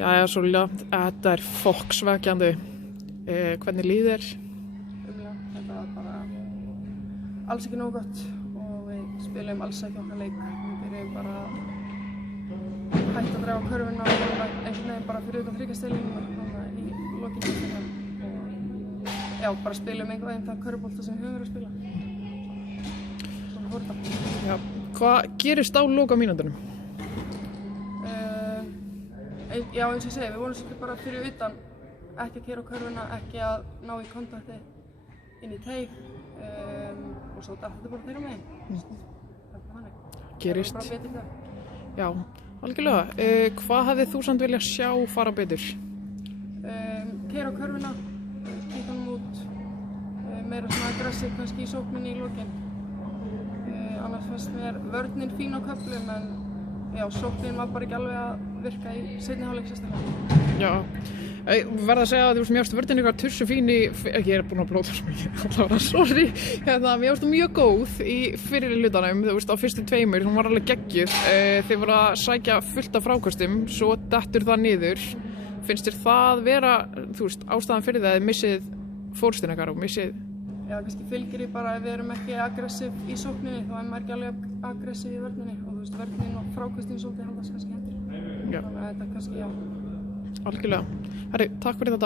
Jæja, Súlja, þetta foksvekjandi. Hvernig líður þér? Þetta var bara alls ekki nógu gott og við spilum alls ekki okkar leik. Við byrjum bara hægt að draga körfuna og einhvern veginn bara fyrir utan þriggjasteilinu í lokin og já, bara spilum einhvern veginn það körfubolta sem við höfum verið að spila. Svona fór þetta. Já, hvað gerist á lokamínútunum? Já, eins og ég segi, við vorum svolítið bara fyrir utan, ekki að keyra á körfuna, ekki að ná í kontakti inn í teig og svo datt þetta bara þeirra megin. Þetta var þannig. Gerist. Það var bara betur það. Já, algjörlega. Hvað hefðið þú samt viljað sjá fara betur? Keyra á körfuna, kíkja honum út, meira svona aggressív kannski í sókninni í lokin. Annars fannst mér vörnin fín á köflum en já, sóknin var bara ekki alveg að virka í seinni hálfleik sérstaklega. Já, verð að segja að þú veist, mér finnst vörnin ykkar tursu fín ég er búin að blóta svo mikið, allavega, sorry. Mér finnst þú mjög góð í fyrri hlutanum, þú veist, á fyrstu tveimur, hún var alveg geggjuð. Þið voru að sækja fullt af frákostum, svo dettur það niður. Finnst þér það vera, þú veist, ástæðan fyrir það að þið missið fórstinn ykkar og missið? Já, kannski fylgir ég bara ef við erum ekki aggressív í sókninni, þá er maður ekki alveg aggressív í vörninni og þú veist, vörnin og frákostin svolítið haldast kannski hendur. Já. Þannig að þetta kannski, já. Algjörlega. Herri, takk fyrir þetta.